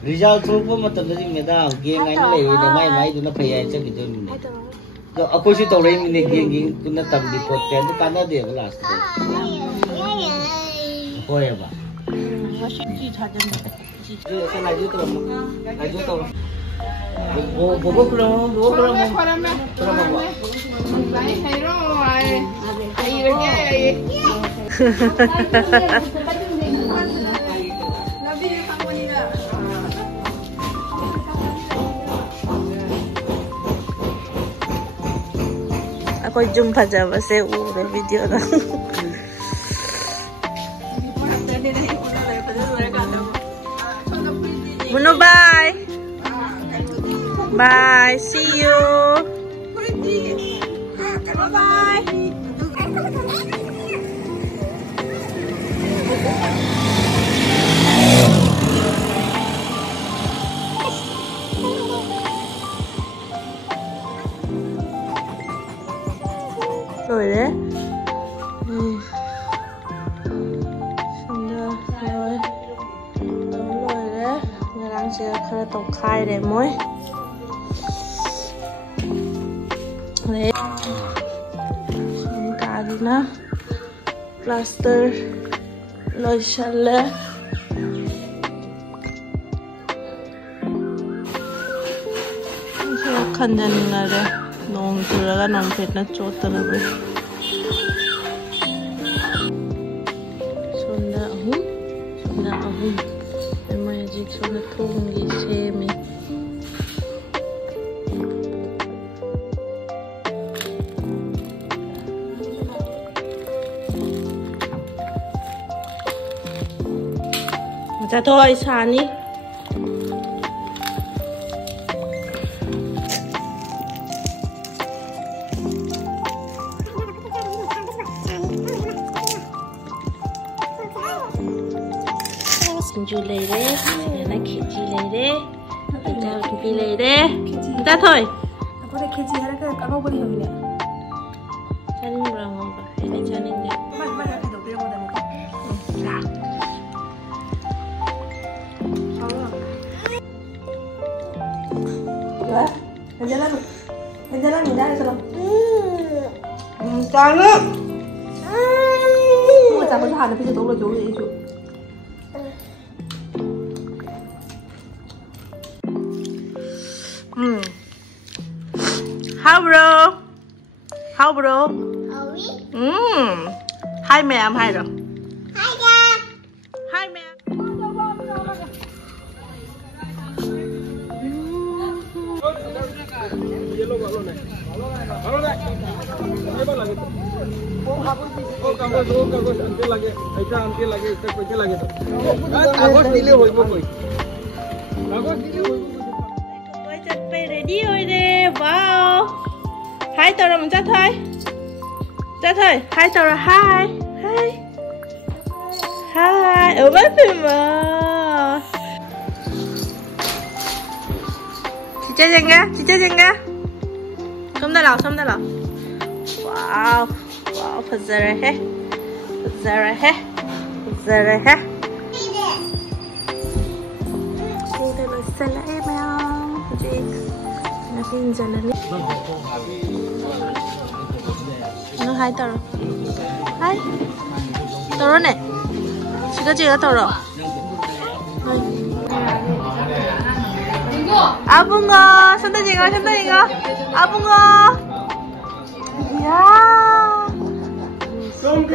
Result through po matanda din meda game ngayon lay na may doon na kaya siya gito ni. Ako si Toray ni game ko na tambi ko pero kana de last. Hoya ba? Masih 찾은. 저 라디오 들어. 라디오 들어. 보고 그럼 많이 해로 아이 이렇게 Ako zoom pa dyan kasi uro video na. Buno, bye! Bye! See you! Bye-bye! Rồi đấy. Xong rồi. Đúng rồi đấy. Người đang chơi khá tổng khai để mỗi. Đấy. Xong cả đi nè. Plaster. Lôi chân lên. Sao khăn chân là đây. Nong 들어가 nong 뱉나 쫓더라고요. 손나 ahum. Magic 손나 통이 세미. 자, 더 이상하니? Sinju lấy đấy, là kiji lấy đấy, là kipi lấy đấy, ra thôi. Có thể kiji hay là cái bao nhiêu nhỉ? Chăn rau ngon quá, hay là chăn ninh đấy. Mai là cái đầu tiên mà một cái. Dạ. Menjalan mudah itu. Jangan. Tôi chả có hạt được bây giờ tôi là chú gì chú. How bro? How bro? Hai mẹ em hay rồi. Hai mẹ. Ready rồi nè, wow. Hai tao rồi mình ra thôi. Ra thôi, hai tao rồi hai. Ở bên phim mà. Chị chơi Jenga. Xong đây nào. Wow, thật ra rồi hết. Đây là xe là em không? Chị là phim giờ là nó hai tao rồi. Hai tao rồi nè. Chị có tao rồi. 아붕어 선다징어 아붕어 이야 뚱뚱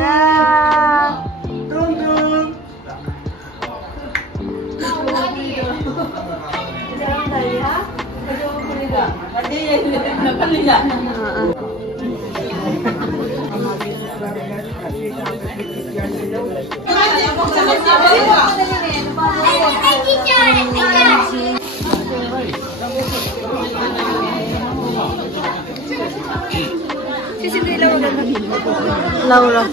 lâu rồi